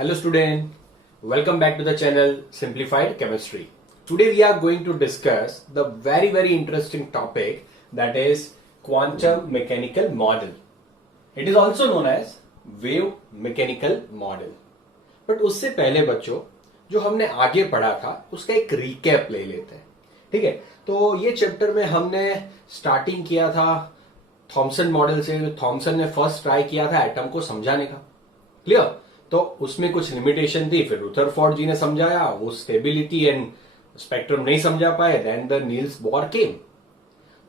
Hello student, welcome back to the channel Simplified Chemistry. Today we are going to discuss the very interesting topic, that is quantum mechanical model. It is also known as wave mechanical model. But उससे पहले बच्चों जो हमने आगे पढ़ा था उसका एक रिकैप ले लेते हैं. ठीक है, तो ये चैप्टर में हमने स्टार्टिंग किया था थॉमसन मॉडल से. थॉमसन ने फर्स्ट ट्राई किया था एटम को समझाने का. क्लियर? तो उसमें कुछ लिमिटेशन थी, फिर रुदरफोर्ड जी ने समझाया, वो स्टेबिलिटी एंड स्पेक्ट्रम नहीं समझा पाए, देन द नील्स बोर केम.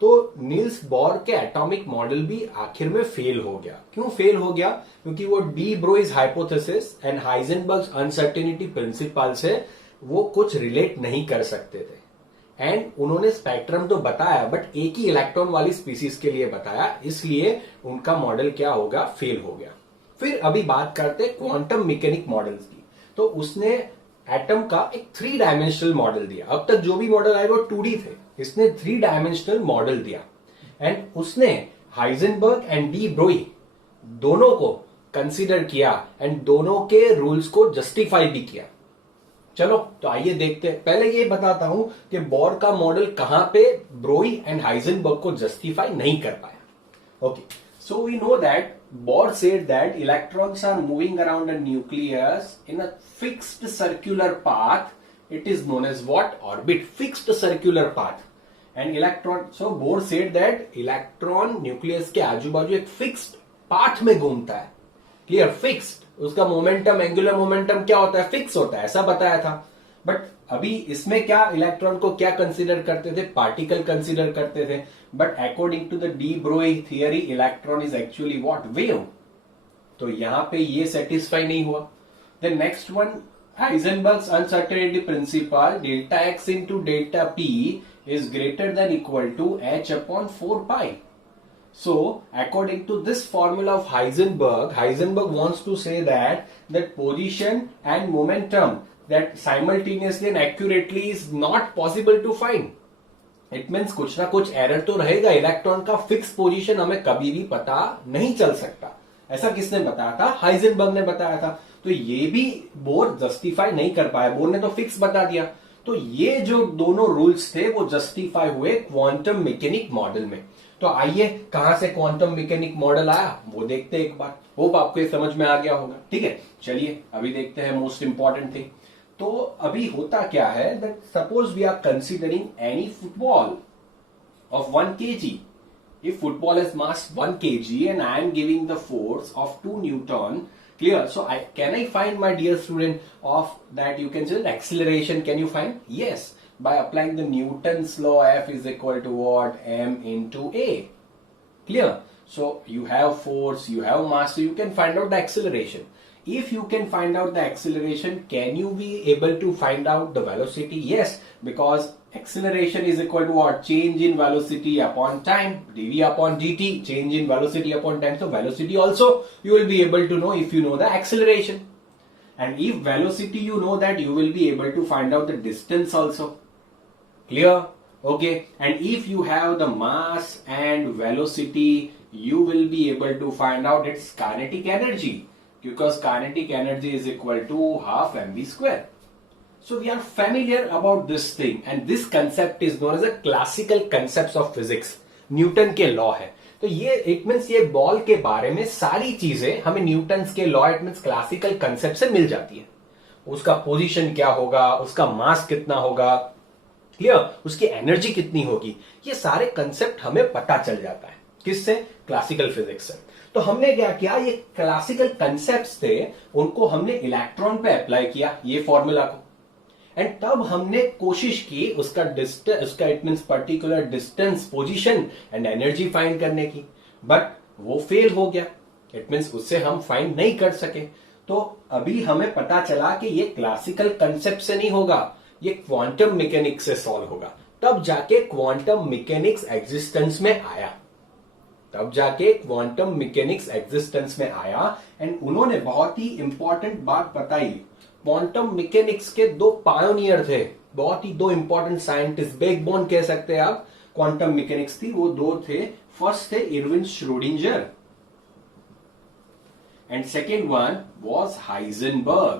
तो नील्स बोर के एटॉमिक मॉडल भी आखिर में फेल हो गया. क्यों फेल हो गया? क्योंकि वो D ब्रोइज hypothesis and Heisenberg uncertainty principle से वो कुछ रिलेट नहीं कर सकते थे. एंड उन्होंने स्पेक्ट्रम तो बताया बट एक ही इलेक्ट्रॉन वाली स्पीसीज के लिए बताया, इसलिए उनका मॉडल क्या होगा, फेल हो गया. फिर अभी बात करते हैं क्वांटम मैकेनिक मॉडल्स की. तो उसने एटम का एक 3 डायमेंशनल मॉडल दिया. अब तक जो भी मॉडल आए वो 2D थे, इसने 3 डायमेंशनल मॉडल दिया. एंड उसने हाइजेनबर्ग एंड डी ब्रोई दोनों को कंसीडर किया एंड दोनों के रूल्स को जस्टिफाई भी किया. चलो तो आइए देखते हैं. पहले ये बताता हूं कि बोर का मॉडल कहां पे ब्रोई एंड हाइजेनबर्ग को जस्टिफाई नहीं कर पाया. Okay, so we know that Bohr said that electrons are moving around a nucleus in a fixed circular path. It is known as what? Orbit. Fixed circular path. And electron, so Bohr said that electron nucleus के आजू बाजू एक fixed path में घूमता है. Clear? Fixed. उसका momentum, angular momentum क्या होता है? फिक्स होता है, ऐसा बताया था. बट अभी इसमें क्या इलेक्ट्रॉन को क्या कंसीडर करते थे? पार्टिकल कंसीडर करते थे. But according to the de Broglie theory electron is actually what? Wave. तो यहां पे ये सेटिस्फाई नहीं हुआ. The next one, Heisenberg's uncertainty principle, delta x into delta p is greater than equal to h upon 4 pi. So, according to this formula of Heisenberg wants to say that position and momentum that simultaneously and accurately is not possible to find. It means कुछ ना कुछ error तो रहेगा. Electron का fix position हमें कभी भी पता नहीं चल सकता. ऐसा किसने बताया था? हाइजेनबर्ग ने बताया था. तो ये भी बोर जस्टिफाई नहीं कर पाया. बोर ने तो फिक्स बता दिया. तो ये जो दोनों रूल्स थे वो जस्टिफाई हुए क्वांटम मैकेनिक मॉडल में. तो आइए कहां से क्वांटम मैकेनिक मॉडल आया वो देखते हैं एक बार. होप आपको ये समझ में आ गया होगा. ठीक है, चलिए अभी देखते हैं मोस्ट इंपॉर्टेंट थिंग. तो अभी होता क्या है, that suppose we are considering any football of 1 kg. If football has mass 1 kg and I am giving the force of 2 Newton, clear? So can I find, my dear student, of that you can say acceleration? Can you find? Yes, by applying the Newton's law, F is equal to what? M into A. Clear? So you have force, you have mass, so you can find out the acceleration. If you can find out the acceleration, can you be able to find out the velocity? Yes, because acceleration is equal to what? Change in velocity upon time, dv upon dt, change in velocity upon time. So velocity also you will be able to know if you know the acceleration. And if velocity you know, that you will be able to find out the distance also. Clear? Okay. And if you have the mass and velocity, you will be able to find out its kinetic energy, because kinetic energy is equal to half mv square. So we are familiar about this thing, and this concept is known as the classical concepts of physics. Newton के law है. तो ये it means ये ball के बारे में सारी चीजें हमें न्यूटन के law, it means classical concept से मिल जाती है. उसका पोजीशन क्या होगा, उसका मास कितना होगा, क्लियर, उसकी एनर्जी कितनी होगी, ये सारे कंसेप्ट हमें पता चल जाता है. किससे? क्लासिकल फिजिक्स से. तो हमने क्या किया, ये क्लासिकल कंसेप्ट्स थे उनको हमने इलेक्ट्रॉन पे अप्लाई किया, ये फॉर्मूला को. एंड तब हमने कोशिश की उसका डिस्टेंस, उसका it means particular distance, position and energy find करने की. बट वो फेल हो गया. इट मींस उससे हम फाइंड नहीं कर सके. तो अभी हमें पता चला कि ये क्लासिकल कंसेप्ट से नहीं होगा, ये क्वांटम मैकेनिक्स से सॉल्व होगा. तब जाके क्वांटम मैकेनिक्स एग्जिस्टेंस में आया. एंड उन्होंने बहुत ही इंपॉर्टेंट बात बताई. क्वांटम मैकेनिक्स के 2 पायोनियर थे, बहुत ही 2 इंपॉर्टेंट साइंटिस्ट, बैकबोन कह सकते हैं आप. क्वांटम मैकेनिक्स थी, वो 2 थे. फर्स्ट थे Erwin Schrodinger and second one was Heisenberg.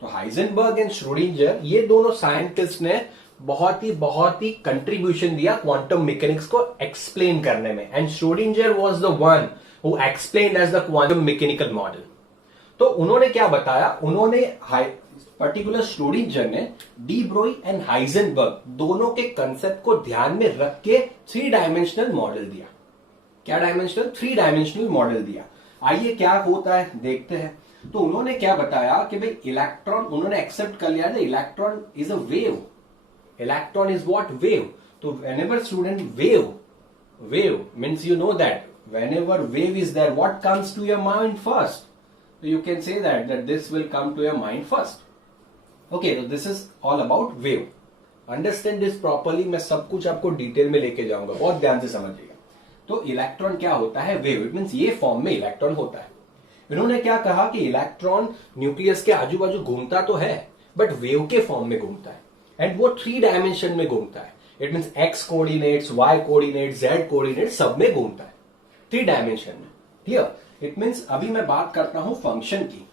तो हाइजेनबर्ग एंड श्रोडिंजर ये दोनों साइंटिस्ट ने बहुत ही कंट्रीब्यूशन दिया क्वांटम मैकेनिक्स को एक्सप्लेन करने में, and Schrodinger was the one who explained as the quantum mechanical model. तो उन्होंने क्या बताया, उन्होंने पर्टिकुलर श्रोडिंजर ने डी ब्रोई एंड हाइजेनबर्ग दोनों के कंसेप्ट को ध्यान में रख के 3 डायमेंशनल मॉडल दिया. क्या डायमेंशनल? 3 डायमेंशनल मॉडल दिया. आइए क्या होता है देखते हैं. तो उन्होंने क्या बताया कि भाई इलेक्ट्रॉन, उन्होंने एक्सेप्ट कर लिया था electron is a wave. Electron is what? Wave. तो whenever student wave means you know that whenever wave is there, what comes to your mind first? So you can say that this will come to your mind first. Okay, so this is all about wave. Understand this properly. मैं सब कुछ आपको detail में लेके जाऊंगा, बहुत ध्यान से समझिएगा. तो इलेक्ट्रॉन क्या होता है? वेव. इट मीन्स ये फॉर्म में इलेक्ट्रॉन होता है. इन्होंने क्या कहा कि इलेक्ट्रॉन न्यूक्लियस के आजू बाजू घूमता तो है, बट वेव के फॉर्म में घूमता है, एंड वो 3 डायमेंशन में घूमता है. It means X coordinates, Y coordinates, Z coordinates सब में घूमता है, 3 डायमेंशन में. क्लियर? इट मीन्स अभी मैं बात करता हूं फंक्शन की.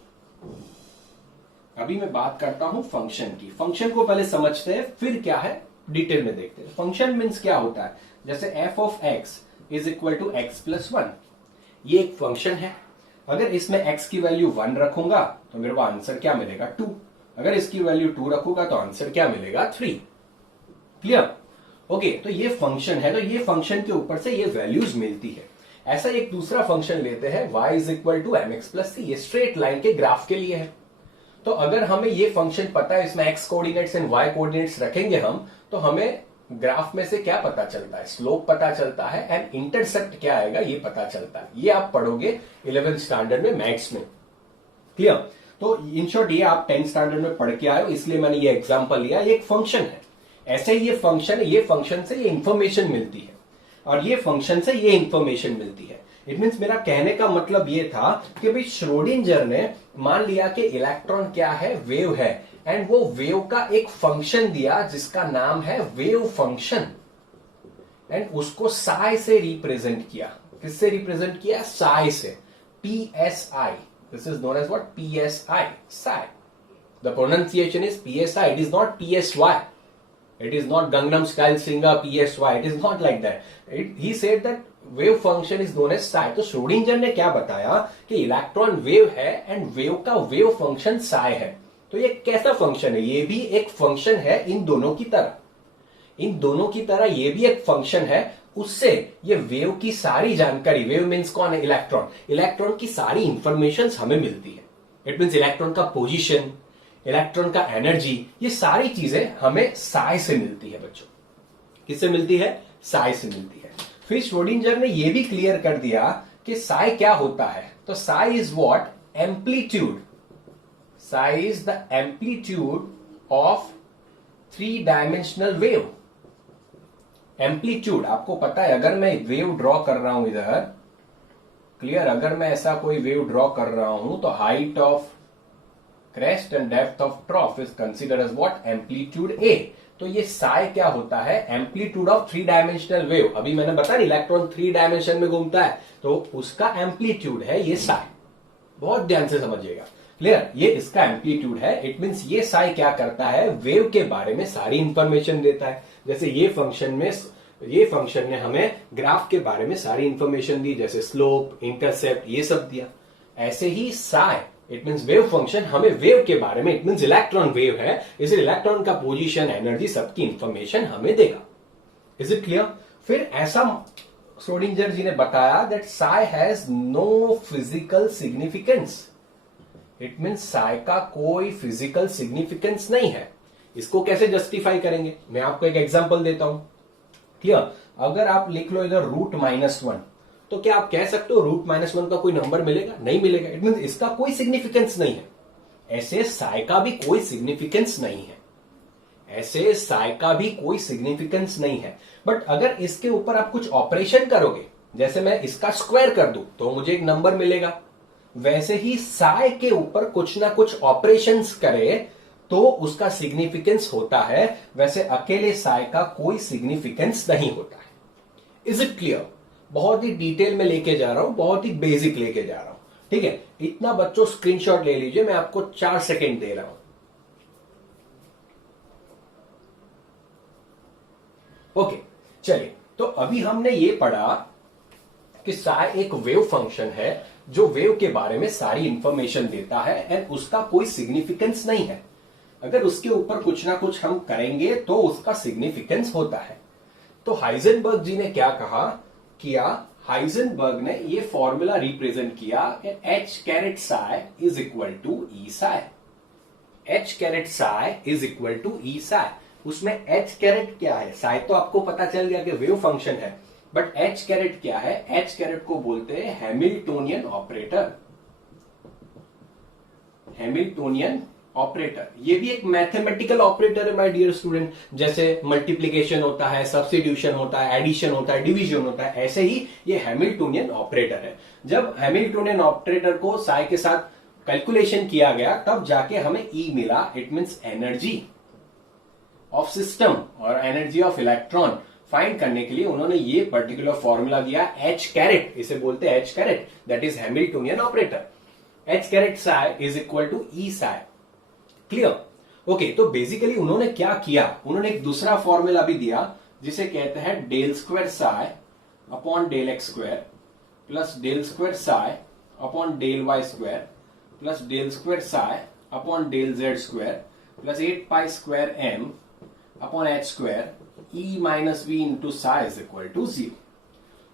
फंक्शन को पहले समझते हैं, फिर क्या है डिटेल में देखते हैं. फंक्शन मीन्स क्या होता है? जैसे F of X is equal to X plus 1. ये एक फंक्शन है. अगर इसमें x की वैल्यू 1 रखूंगा तो मेरे को आंसर क्या मिलेगा? 2. अगर इसकी वैल्यू 2 रखूंगा तो आंसर क्या मिलेगा? 3. क्लियर? ओके, तो ये फंक्शन है. तो ये फंक्शन के ऊपर से ये वैल्यूज मिलती है. ऐसा एक दूसरा फंक्शन लेते हैं y is equal to m x plus c. ये स्ट्रेट लाइन के ग्राफ के लिए है. तो अगर हमें ये फंक्शन पता है, इसमें x coordinates and y coordinates रखेंगे हम, तो हमें ग्राफ में से क्या पता चलता है? स्लोप पता चलता है, एंड इंटरसेप्ट क्या आएगा ये पता चलता है. ये आप पढ़ोगे 11th स्टैंडर्ड में मैथ्स में. क्लियर? तो इन शॉर्ट ये आप 10th स्टैंडर्ड में पढ़ के आए हो, इसलिए मैंने ये एग्जांपल लिया. ये एक फंक्शन है. ऐसे ही ये फंक्शन है, ये फंक्शन से ये इंफॉर्मेशन मिलती है, और ये फंक्शन से ये इंफॉर्मेशन मिलती है. इट मीन्स मेरा कहने का मतलब ये था कि भाई श्रोडिंजर ने मान लिया कि इलेक्ट्रॉन क्या है? वेव है, एंड वो वेव का एक फंक्शन दिया जिसका नाम है वेव फंक्शन, एंड उसको साई से रिप्रेजेंट किया. किससे रिप्रेजेंट किया? साई से. PSI. This is known as what? PSI. Psi. The pronunciation is PSI. It is not PSY. It is not Gangnam Style Singer PSY. It is not like that. He said that wave function is known as psi. तो Schrödinger ने क्या बताया कि electron wave है and wave का wave function psi है. तो ये कैसा फंक्शन है? ये भी एक फंक्शन है इन दोनों की तरह. ये भी एक फंक्शन है. उससे ये वेव की सारी जानकारी, वेव मीन्स कौन है? इलेक्ट्रॉन की सारी इंफॉर्मेशन हमें मिलती है. इट मीन्स इलेक्ट्रॉन का पोजिशन, इलेक्ट्रॉन का एनर्जी, ये सारी चीजें हमें साई से मिलती है बच्चों. किससे मिलती है? साई से मिलती है. फिर श्रोडिंजर ने ये भी क्लियर कर दिया कि साई क्या होता है. तो Sai is what? Amplitude. Sai is the amplitude of 3 dimensional wave. Amplitude आपको पता है, अगर मैं वेव ड्रॉ कर रहा हूं इधर, क्लियर, अगर मैं ऐसा कोई वेव ड्रॉ कर रहा हूं तो height of crest and depth of trough is considered as what? Amplitude A. तो ये psi क्या होता है? Amplitude of 3 dimensional wave. अभी मैंने बताया इलेक्ट्रॉन 3 डायमेंशन में घूमता है, तो उसका एम्पलीट्यूड है ये psi. बहुत ध्यान से समझिएगा. क्लियर? ये इसका एम्पलीट्यूड है. इट मीन्स ये psi क्या करता है? वेव के बारे में सारी इंफॉर्मेशन देता है. जैसे ये फंक्शन ने हमें ग्राफ के बारे में सारी इंफॉर्मेशन दी, जैसे स्लोप, इंटरसेप्ट, ये सब दिया. ऐसे ही psi, it means wave function, हमें वेव के बारे में, इट मीन्स इलेक्ट्रॉन वेव है, इसलिए इलेक्ट्रॉन का पोजीशन, एनर्जी, सबकी इंफॉर्मेशन हमें देगा. Is it clear? फिर ऐसा श्रोडिंजर जी ने बताया that psi has no physical significance. It means psi का कोई फिजिकल सिग्निफिकेंस नहीं है. इसको कैसे जस्टिफाई करेंगे? मैं आपको एक एग्जांपल देता हूं. क्लियर? अगर आप लिख लो इधर √-1, तो क्या आप कह सकते हो √-1 का कोई नंबर मिलेगा? नहीं मिलेगा. इट मीन्स इसका कोई सिग्निफिकेंस नहीं है. ऐसे साई का भी कोई सिग्निफिकेंस नहीं है. बट अगर इसके ऊपर आप कुछ ऑपरेशन करोगे, जैसे मैं इसका स्क्वायर कर दूं तो मुझे एक नंबर मिलेगा. वैसे ही साई के ऊपर कुछ ना कुछ ऑपरेशंस करे तो उसका सिग्निफिकेंस होता है. वैसे अकेले साई का कोई सिग्निफिकेंस नहीं होता है. Is it clear? बहुत ही डिटेल में लेके जा रहा हूं, बहुत ही बेसिक लेके जा रहा हूं, ठीक है। इतना बच्चों स्क्रीनशॉट ले लीजिए, मैं आपको 4 सेकेंड दे रहा हूं। ओके, चलिए, तो अभी हमने ये पढ़ा कि साय एक वेव फंक्शन है जो वेव के बारे में सारी इंफॉर्मेशन देता है एंड उसका कोई सिग्निफिकेंस नहीं है। अगर उसके ऊपर कुछ ना कुछ हम करेंगे तो उसका सिग्निफिकेंस होता है। तो हाइजेनबर्ग जी ने क्या किया, हाइजेनबर्ग ने ये फॉर्मूला रिप्रेजेंट किया कि H caret psi is equal to E psi. H caret psi is equal to E psi. उसमें एच कैरेट क्या है, साय तो आपको पता चल गया कि वेव फंक्शन है, बट एच कैरेट क्या है? एच कैरेट को बोलते हैं हैमिल्टोनियन ऑपरेटर। हैमिल्टोनियन ऑपरेटर ये भी एक मैथमेटिकल ऑपरेटर है माय डियर स्टूडेंट। जैसे मल्टीप्लीकेशन होता है, सब्स्टिट्यूशन होता है, एडिशन होता है, डिवीजन होता है, ऐसे ही ये हैमिल्टोनियन ऑपरेटर है। जब हैमिल्टोनियन ऑपरेटर को साय के साथ कैलकुलेशन किया गया तब जाके हमें ई मिला। It means energy of system और एनर्जी ऑफ इलेक्ट्रॉन फाइंड करने के लिए उन्होंने ये पर्टिकुलर फॉर्मूला दिया, एच कैरेट, इसे बोलते हैं H caret, that is Hamiltonian operator. H caret psi is equal to E psi. Clear? Okay, तो बेसिकली उन्होंने क्या किया, उन्होंने एक दूसरा फॉर्मूला भी दिया जिसे कहते हैं del square psi upon del X square plus del square psi upon del Y square plus del square psi upon del Z square plus 8 pi square M upon H square E minus V into psi is equal to 0।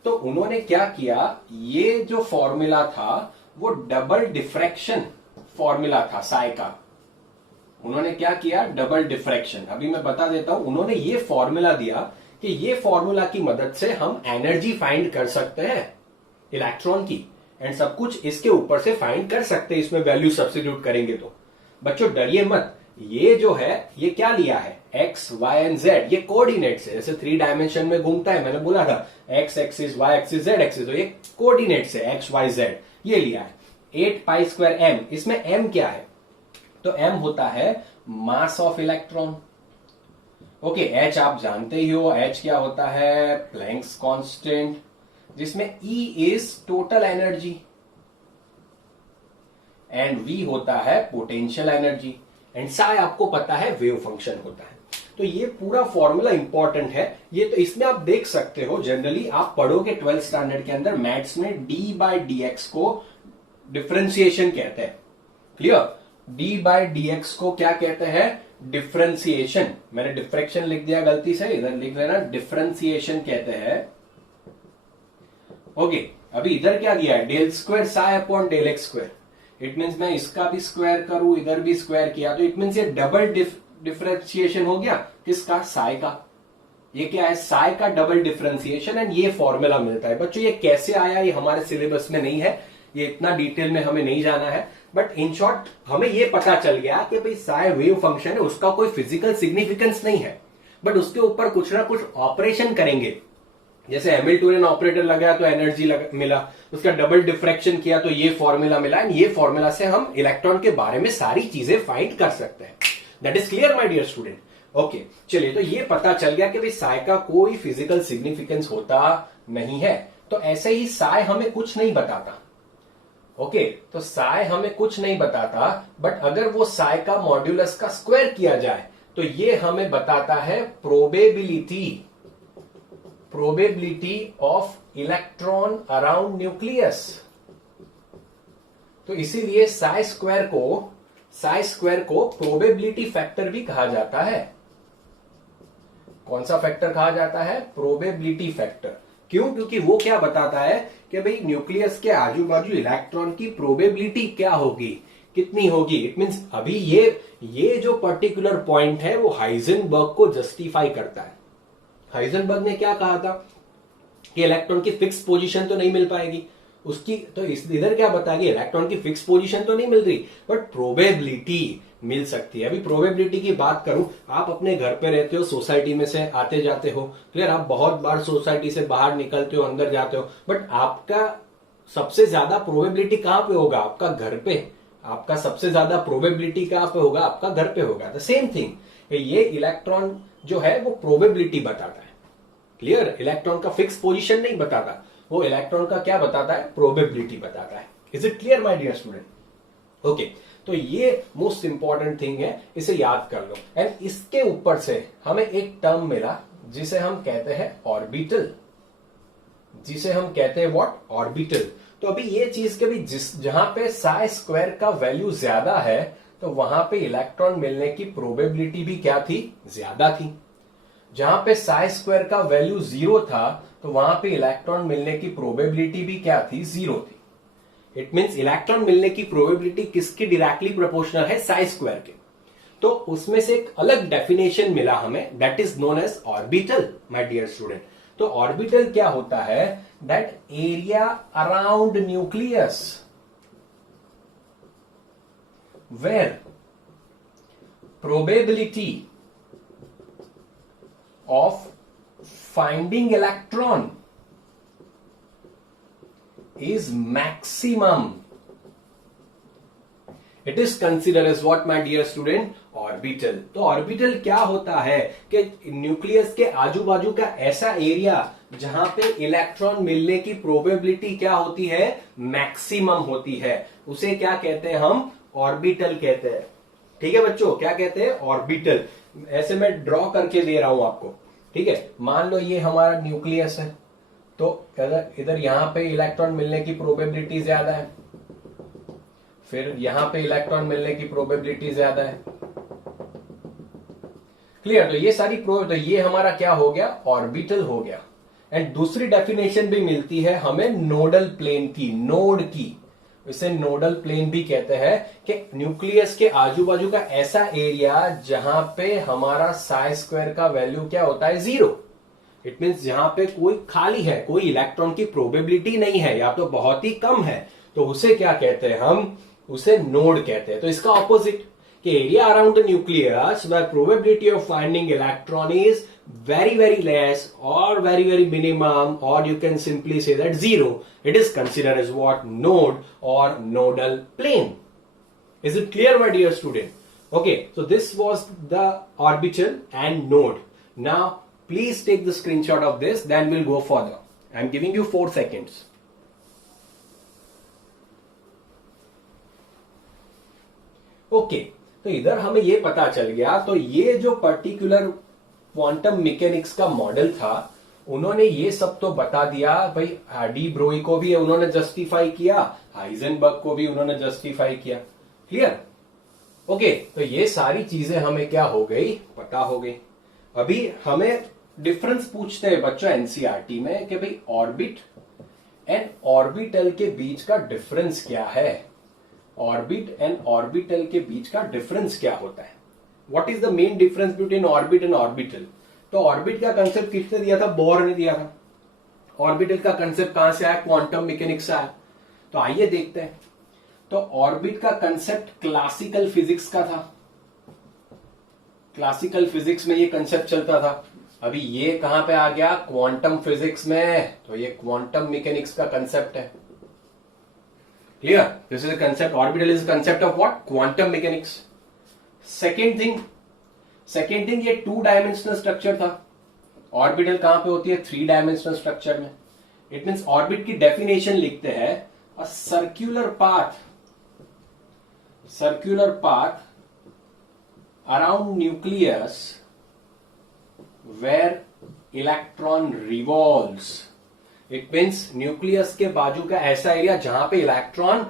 तो उन्होंने क्या किया, ये जो formula था वो double diffraction formula था साय का। उन्होंने क्या किया, डबल डिफ्रैक्शन। अभी मैं बता देता हूं, उन्होंने ये फॉर्मूला दिया कि ये फॉर्मूला की मदद से हम एनर्जी फाइंड कर सकते हैं इलेक्ट्रॉन की, एंड सब कुछ इसके ऊपर से फाइंड कर सकते हैं, इसमें वैल्यू सब्स्टिट्यूट करेंगे तो। बच्चों डरिए मत, ये जो है ये क्या लिया है, एक्स वाई एंड जेड, ये कोऑर्डिनेट्स है। जैसे 3 डायमेंशन में घूमता है, मैंने बोला था X axis, Y axis, Z axis, तो ये कोऑर्डिनेट्स है एक्स वाई जेड, ये लिया है। 8 पाई स्क्वायर एम, इसमें एम क्या है, तो एम होता है mass of electron. Okay, H आप जानते ही हो, एच क्या होता है, प्लैंक्स कांस्टेंट, जिसमें E is total energy and V होता है पोटेंशियल एनर्जी, एंड साय आपको पता है वेव फंक्शन होता है। तो ये पूरा फॉर्मूला इंपॉर्टेंट है। ये तो इसमें आप देख सकते हो, जनरली आप पढ़ोगे 12th स्टैंडर्ड के अंदर मैथ्स में डी बाई डी एक्स को डिफरेंशिएशन कहते हैं। Clear? D by D x को क्या कहते हैं, डिफरेंशिएशन। मैंने डिफ्रैक्शन लिख दिया गलती से, इधर लिख देना डिफरेंशिएशन कहते हैं। ओके, अभी इधर क्या दिया है, del square psi upon del X square. It means मैं इसका भी स्क्वायर करूं, इधर भी स्क्वायर किया, तो इट मीन्स ये डबल डिफरेंशिएशन हो गया किसका, साय का। ये क्या है, साय का डबल डिफरेंशिएशन, एंड ये फॉर्मूला मिलता है। बच्चों ये कैसे आया, ये हमारे सिलेबस में नहीं है, ये इतना डिटेल में हमें नहीं जाना है, बट इन शॉर्ट हमें ये पता चल गया कि भाई साय वेव फंक्शन है, उसका कोई फिजिकल सिग्निफिकेंस नहीं है, बट उसके ऊपर कुछ ना कुछ ऑपरेशन करेंगे। जैसे हैमिल्टोनियन ऑपरेटर लगाया तो एनर्जी मिला, उसका डबल डिफ्रैक्शन किया तो ये फॉर्मूला मिला, एंड ये फॉर्मूला से हम इलेक्ट्रॉन के बारे में सारी चीजें फाइंड कर सकते हैं। That is clear my dear student? Okay, चलिए, तो ये पता चल गया कि भाई साय का कोई फिजिकल सिग्निफिकेंस होता नहीं है। तो ऐसे ही साय हमें कुछ नहीं बताता। ओके, तो साय हमें कुछ नहीं बताता, बट अगर वो साय का मॉड्यूलस का स्क्वायर किया जाए तो ये हमें बताता है probability of electron around nucleus. तो इसीलिए साई स्क्वायर को प्रोबेबिलिटी फैक्टर भी कहा जाता है। कौन सा फैक्टर कहा जाता है, प्रोबेबिलिटी फैक्टर। क्यों? क्योंकि वो क्या बताता है कि भाई न्यूक्लियस के आजू बाजू इलेक्ट्रॉन की प्रोबेबिलिटी क्या होगी, कितनी होगी। इट मींस अभी ये जो पर्टिकुलर पॉइंट है वो हाइजेनबर्ग को जस्टिफाई करता है। हाइजेनबर्ग ने क्या कहा था कि इलेक्ट्रॉन की फिक्स पोजीशन तो नहीं मिल पाएगी उसकी, तो इधर क्या बताएगी, इलेक्ट्रॉन की फिक्स पोजीशन तो नहीं मिल रही, बट प्रोबेबिलिटी मिल सकती है। अभी प्रोबेबिलिटी की बात करूं, आप अपने घर पे रहते हो, सोसाइटी में से आते जाते हो, क्लियर, आप बहुत बार सोसाइटी से बाहर निकलते हो, अंदर जाते हो, बट आपका सबसे ज्यादा प्रोबेबिलिटी कहां पे होगा, आपका घर पे। आपका सबसे ज्यादा प्रोबेबिलिटी कहां पे होगा, आपका घर पे होगा। द सेम थिंग, ये इलेक्ट्रॉन जो है वो प्रोबेबिलिटी बताता है। क्लियर? इलेक्ट्रॉन का फिक्स पोजीशन नहीं बताता। वो इलेक्ट्रॉन का क्या बताता है, प्रोबेबिलिटी बताता है। Is it clear my dear student? Okay, तो ये मोस्ट इंपॉर्टेंट थिंग है, इसे याद कर लो। एंड इसके ऊपर से हमें एक टर्म मिला जिसे हम कहते हैं ऑर्बिटल, जिसे हम कहते हैं व्हाट, ऑर्बिटल। तो अभी ये चीज के भी जहां पे साई स्क्वायर का वैल्यू ज्यादा है तो वहां पे इलेक्ट्रॉन मिलने की प्रोबेबिलिटी भी क्या थी, ज्यादा थी। जहां पे साई स्क्वायर का वैल्यू 0 था तो वहां पे इलेक्ट्रॉन मिलने की प्रोबेबिलिटी भी क्या थी, 0 थी। इट मींस इलेक्ट्रॉन मिलने की प्रोबेबिलिटी किसकी डायरेक्टली प्रोपोर्शनल है, साई स्क्वायर के। तो उसमें से एक अलग डेफिनेशन मिला हमें, that is known as orbital my dear student. तो ऑर्बिटल क्या होता है, that area around nucleus where probability of finding electron is maximum, it is considered as what my dear student, orbital. तो ऑर्बिटल क्या होता है कि न्यूक्लियस के आजू बाजू का ऐसा एरिया जहां पे इलेक्ट्रॉन मिलने की प्रोबेबिलिटी क्या होती है, मैक्सिमम होती है, उसे क्या कहते हैं हम, ऑर्बिटल कहते हैं। ठीक है बच्चों, क्या कहते हैं, ऑर्बिटल। ऐसे मैं ड्रॉ करके दे रहा हूं आपको, ठीक है। मान लो ये हमारा न्यूक्लियस है, तो इधर यहां पे इलेक्ट्रॉन मिलने की प्रोबेबिलिटी ज्यादा है, फिर यहां पे इलेक्ट्रॉन मिलने की प्रोबेबिलिटी ज्यादा है। क्लियर? तो ये सारी तो ये हमारा क्या हो गया, ऑर्बिटल हो गया। एंड दूसरी डेफिनेशन भी मिलती है हमें नोडल प्लेन की, नोड की, इसे नोडल प्लेन भी कहते हैं, कि न्यूक्लियस के आजू बाजू का ऐसा एरिया जहां पे हमारा साई स्क्वायर का वैल्यू क्या होता है, 0। इट मीन्स जहां पे कोई खाली है, कोई इलेक्ट्रॉन की प्रोबेबिलिटी नहीं है या तो बहुत ही कम है, तो उसे क्या कहते हैं हम, उसे नोड कहते हैं। तो इसका ऑपोजिट कि area around the nucleus where probability of finding electron is very very less or very minimum, or you can simply say that 0, it is considered as what, node or nodal plane. Is it clear my dear student? Okay, so this was the orbital and node. Now please take the screenshot of this, then we'll go further. I am giving you 4 seconds. Okay, तो इधर हमें ये पता चल गया, तो ये जो पर्टिकुलर क्वांटम मैकेनिक्स का मॉडल था, उन्होंने ये सब तो बता दिया भाई, डी ब्रोई को भी उन्होंने जस्टिफाई किया, हाइजेनबर्ग को भी उन्होंने जस्टिफाई किया। क्लियर? ओके, तो ये सारी चीजें हमें क्या हो गई, पता हो गई। अभी हमें डिफरेंस पूछते हैं बच्चों एनसीईआरटी में कि भाई ऑर्बिट एंड ऑर्बिटल के बीच का डिफरेंस क्या है, ऑर्बिट एंड ऑर्बिटल के बीच का डिफरेंस क्या होता है, what is the main difference between orbit and orbital. तो ऑर्बिट का कंसेप्ट किसने दिया था, बोर ने दिया था। ऑर्बिटल का कंसेप्ट कहां से आया, क्वांटम मैकेनिक्स से आया। तो आइए देखते हैं। तो ऑर्बिट का कंसेप्ट क्लासिकल फिजिक्स का था, क्लासिकल फिजिक्स में ये कंसेप्ट चलता था। अभी ये कहां पे आ गया, क्वांटम फिजिक्स में, तो ये क्वांटम मैकेनिक्स का कंसेप्ट है। Clear? This is a concept, orbital is a concept of what, quantum mechanics. Second thing ये 2 डायमेंशनल स्ट्रक्चर था। ऑर्बिटल कहां पे होती है, 3 डायमेंशनल स्ट्रक्चर में। इट मींस ऑर्बिट की डेफिनेशन लिखते हैं, a circular path around nucleus where electron revolves. It means nucleus के बाजू का ऐसा एरिया जहां पे इलेक्ट्रॉन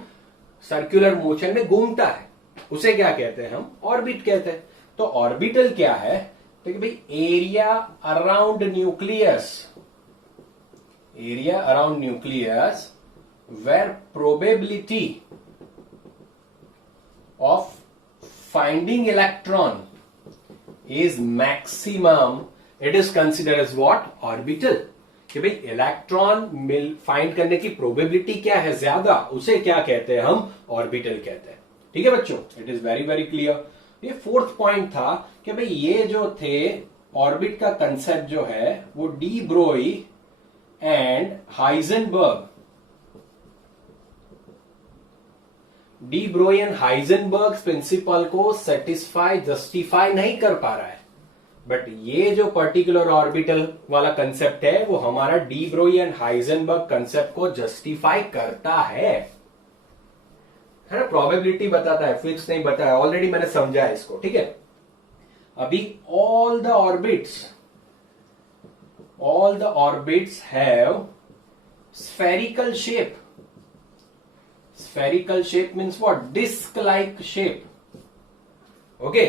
सर्कुलर मोशन में घूमता है, उसे क्या कहते हैं हम, ऑर्बिट कहते हैं। तो ऑर्बिटल क्या है, तो कि भाई area around nucleus where probability of finding electron is maximum, it is considered as what, orbital. कि भाई इलेक्ट्रॉन फाइंड करने की प्रोबेबिलिटी क्या है, ज्यादा, उसे क्या कहते हैं हम, ऑर्बिटल कहते हैं। ठीक है बच्चों, इट इज वेरी क्लियर। ये 4th पॉइंट था कि भाई ये जो थे ऑर्बिट का कंसेप्ट जो है वो D Broglie and Heisenberg principal को सेटिस्फाई, जस्टिफाई नहीं कर पा रहा है। बट ये जो पर्टिकुलर ऑर्बिटल वाला कंसेप्ट है वो हमारा D Broglie and Heisenberg concept को जस्टिफाई करता है ना, प्रोबेबिलिटी बताता है, फिक्स नहीं बताया, ऑलरेडी मैंने समझा है इसको, ठीक है। अभी all the orbits have spherical shape. Spherical shape means what? Disc-like shape. Okay,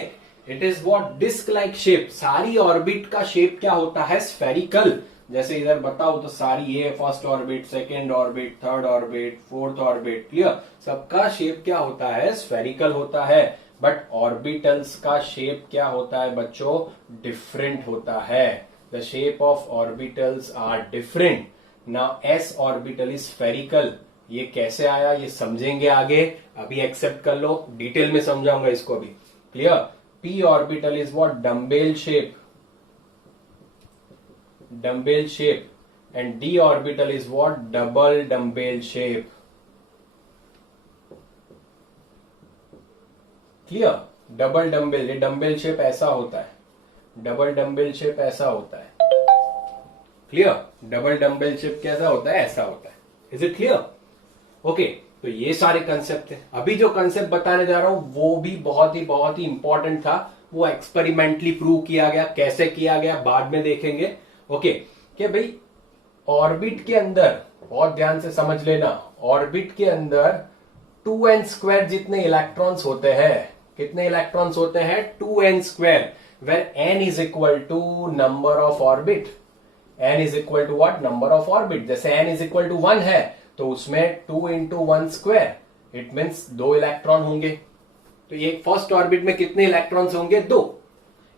it is what? Disc-like shape. सारी ऑर्बिट का शेप क्या होता है? स्फेरिकल। जैसे इधर बताओ तो सारी ये first orbit, second orbit, third orbit, fourth orbit, clear, सबका शेप क्या होता है? स्फेरिकल होता है। बट ऑर्बिटल्स का शेप क्या होता है बच्चों? डिफरेंट होता है। The shape of orbitals are different. Now S orbital is spherical. ये कैसे आया ये समझेंगे आगे, अभी एक्सेप्ट कर लो, डिटेल में समझाऊंगा इसको भी, clear. P orbital is what? Dumbbell shape and D orbital is what? Double dumbbell shape, clear. Double dumbbell, ये डम्बेल शेप ऐसा होता है, डबल डम्बेल शेप ऐसा होता है, क्लियर। डबल डम्बेल शेप कैसा होता है? ऐसा होता है। Is it clear? ओके, तो ये सारे कंसेप्ट थे। अभी जो कंसेप्ट बताने जा रहा हूं वो भी बहुत ही इंपॉर्टेंट था। वो एक्सपेरिमेंटली प्रूव किया गया, कैसे किया गया बाद में देखेंगे। ओके, कि भाई ऑर्बिट के अंदर, बहुत ध्यान से समझ लेना, ऑर्बिट के अंदर 2n² जितने इलेक्ट्रॉन्स होते हैं। कितने इलेक्ट्रॉन्स होते हैं? 2n², where n is equal to number of orbit. n is equal to what? Number of orbit. जैसे n इज इक्वल टू 1 है तो उसमें 2 इंटू 1², इट मीन्स 2 इलेक्ट्रॉन होंगे। तो ये फर्स्ट ऑर्बिट में कितने इलेक्ट्रॉन्स होंगे? 2।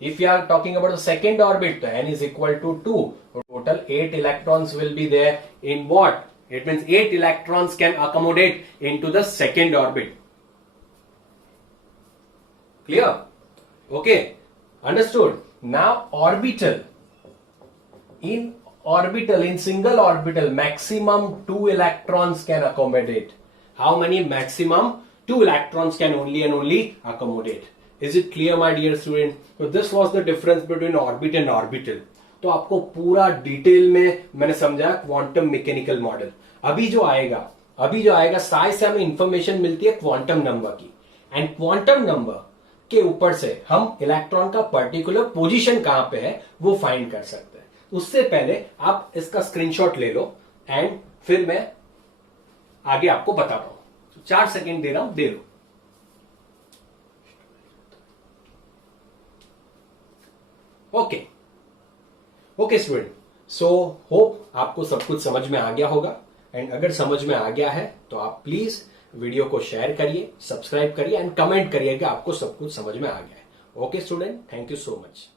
If you are talking about the second orbit तो n is equal to 2, total 8 electrons will be there in what? It means 8 electrons can accommodate into the second orbit, clear? Okay, understood. Now orbital, in single orbital maximum 2 electrons can accommodate. How many? Maximum 2 electrons can only accommodate. Is it clear my dear student? So this was the difference between orbit and orbital. तो आपको पूरा detail में मैंने समझा quantum mechanical model. अभी जो आएगा science से हमें इंफॉर्मेशन मिलती है क्वांटम नंबर की, एंड क्वांटम नंबर के ऊपर से हम इलेक्ट्रॉन का पर्टिकुलर पोजीशन कहां पे है वो फाइंड कर सकते हैं। उससे पहले आप इसका स्क्रीनशॉट ले लो एंड फिर मैं आगे आपको बताता हूं। 4 सेकेंड दे रहा हूं, दे लो। ओके स्टूडेंट, सो होप आपको सब कुछ समझ में आ गया होगा, एंड अगर समझ में आ गया है तो आप प्लीज वीडियो को शेयर करिए, सब्सक्राइब करिए एंड कमेंट करिए कि आपको सब कुछ समझ में आ गया है। Okay student, thank you so much.